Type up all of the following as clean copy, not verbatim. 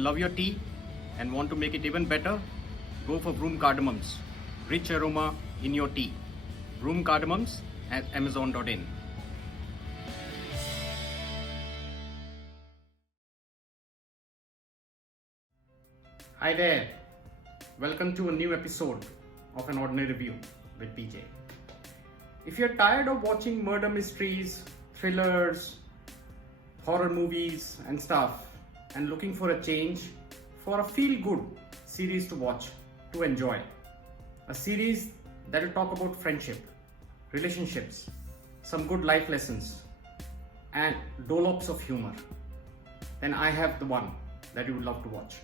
you love your tea and want to make it even better, go for Broom Cardamoms. Rich aroma in your tea. Broom Cardamoms at Amazon.in. Hi there. Welcome to a new episode of An Ordinary Review with PJ. If you're tired of watching murder mysteries, thrillers, horror movies and stuff and looking for a change, for a feel-good series to watch, to enjoy, a series that will talk about friendship, relationships, some good life lessons and dollops of humor, then I have the one that you would love to watch.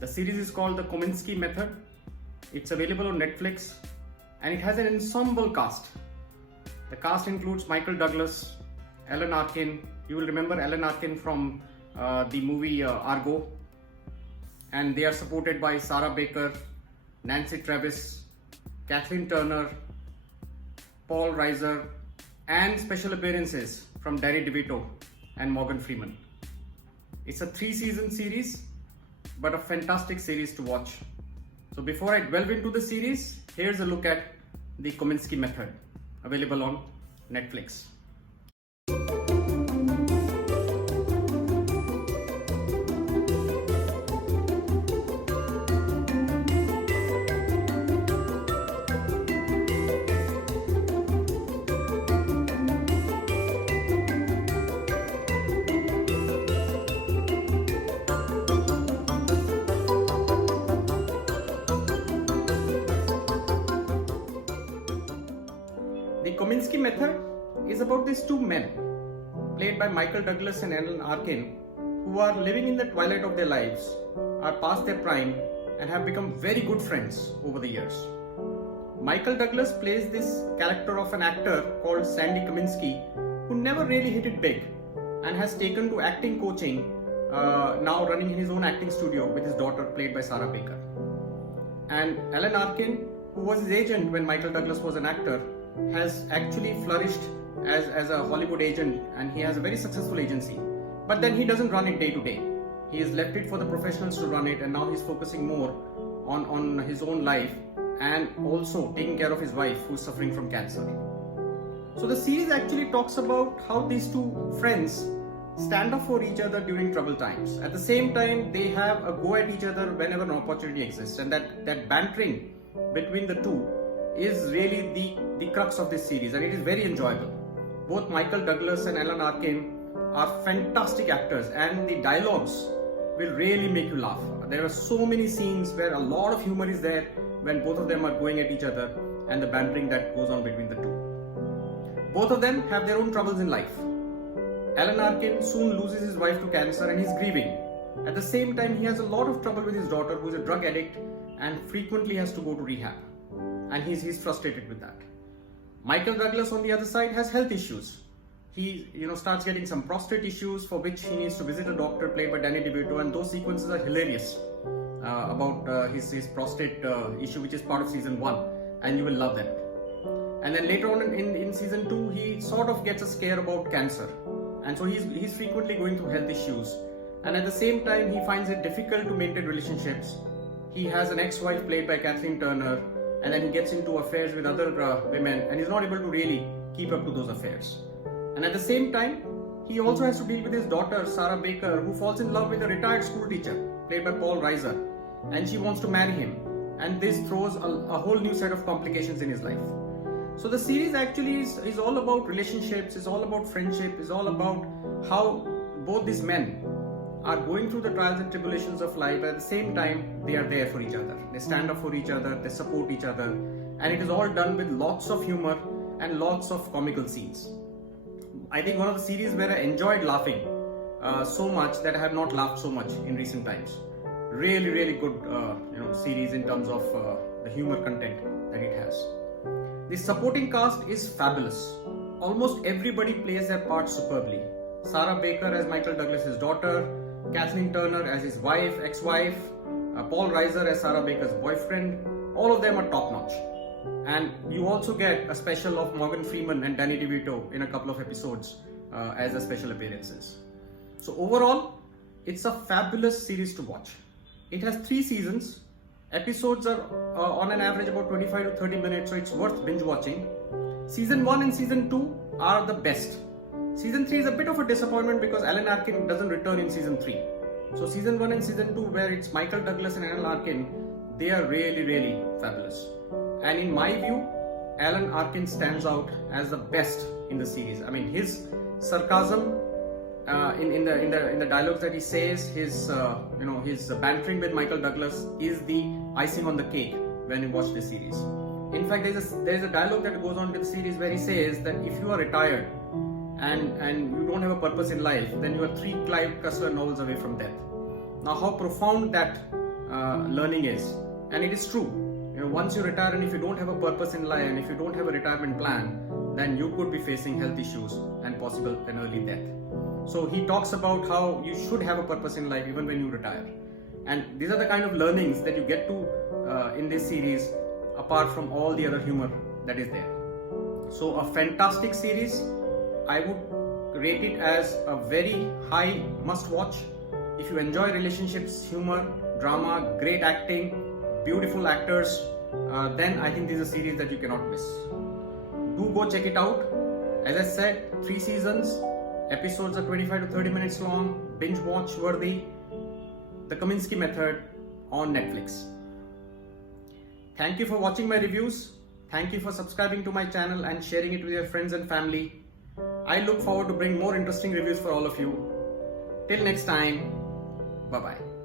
The series is called The Kominsky Method. It's available on Netflix and it has an ensemble cast. The cast includes Michael Douglas, Alan Arkin. You will remember Alan Arkin from the movie Argo. And they are supported by Sarah Baker, Nancy Travis, Kathleen Turner, Paul Reiser, and special appearances from Danny DeVito and Morgan Freeman. It's a 3-season series, but a fantastic series to watch. So before I delve into the series, here's a look at The Kominsky Method, available on Netflix. The Kominsky Method is about these two men, played by Michael Douglas and Alan Arkin, who are living in the twilight of their lives, are past their prime, and have become very good friends over the years. Michael Douglas plays this character of an actor called Sandy Kominsky, who never really hit it big and has taken to acting coaching, now running his own acting studio with his daughter, played by Sarah Baker. And Alan Arkin, who was his agent when Michael Douglas was an actor, has actually flourished as a Hollywood agent, and he has a very successful agency. But then he doesn't run it day to day. He has left it for the professionals to run it, and now he's focusing more on his own life and also taking care of his wife who's suffering from cancer. So the series actually talks about how these two friends stand up for each other during troubled times. At the same time, they have a go at each other whenever an opportunity exists, and that bantering between the two is really the crux of this series, and it is very enjoyable. Both Michael Douglas and Alan Arkin are fantastic actors, and the dialogues will really make you laugh. There are so many scenes where a lot of humor is there when both of them are going at each other, and the bantering that goes on between the two. Both of them have their own troubles in life. Alan Arkin soon loses his wife to cancer and he's grieving. At the same time, he has a lot of trouble with his daughter, who's a drug addict and frequently has to go to rehab. And he's frustrated with that. Michael Douglas, on the other side, has health issues. He starts getting some prostate issues for which he needs to visit a doctor, played by Danny DeVito, and those sequences are hilarious about his prostate issue, which is part of season 1, and you will love that. And then later on in season 2, he sort of gets a scare about cancer, and so he's frequently going through health issues, and at the same time he finds it difficult to maintain relationships. He has an ex-wife played by Kathleen Turner, and then he gets into affairs with other women, and he's not able to really keep up to those affairs. And at the same time, he also has to deal with his daughter, Sarah Baker, who falls in love with a retired school teacher, played by Paul Reiser, and she wants to marry him. And this throws a whole new set of complications in his life. So the series actually is all about relationships, is all about friendship, is all about how both these men are going through the trials and tribulations of life, but at the same time, they are there for each other. They stand up for each other, they support each other, and it is all done with lots of humor and lots of comical scenes. I think one of the series where I enjoyed laughing so much that I have not laughed so much in recent times. Really, really good series in terms of the humor content that it has. The supporting cast is fabulous. Almost everybody plays their part superbly. Sarah Baker as Michael Douglas's daughter, Kathleen Turner as his wife, ex-wife, Paul Reiser as Sarah Baker's boyfriend. All of them are top-notch. And you also get a special of Morgan Freeman and Danny DeVito in a couple of episodes as a special appearances. So overall, It's a fabulous series to watch. It has 3 seasons. Episodes are on an average about 25 to 30 minutes, so it's worth binge watching. Season 1 and Season 2 are the best. Season 3 is a bit of a disappointment because Alan Arkin doesn't return in Season 3. So Season 1 and Season 2, where it's Michael Douglas and Alan Arkin, they are really fabulous. And in my view, Alan Arkin stands out as the best in the series. I mean, his sarcasm in the dialogues that he says, his bantering with Michael Douglas is the icing on the cake when you watch the series. In fact, there's a dialogue that goes on to the series where he says that if you are retired and you don't have a purpose in life, then you are 3 Clive Cussler novels away from death. Now, how profound that learning is, and it is true. Once you retire and if you don't have a purpose in life and if you don't have a retirement plan, then you could be facing health issues and possible an early death. So he talks about how you should have a purpose in life even when you retire. And these are the kind of learnings that you get to in this series, apart from all the other humor that is there. So a fantastic series. I would rate it as a very high must watch. If you enjoy relationships, humor, drama, great acting, beautiful actors, then I think this is a series that you cannot miss. Do go check it out. As I said, 3 seasons, episodes are 25 to 30 minutes long, binge watch worthy. The Kominsky Method on Netflix. Thank you for watching my reviews. Thank you for subscribing to my channel and sharing it with your friends and family. I look forward to bring more interesting reviews for all of you. Till next time, bye-bye.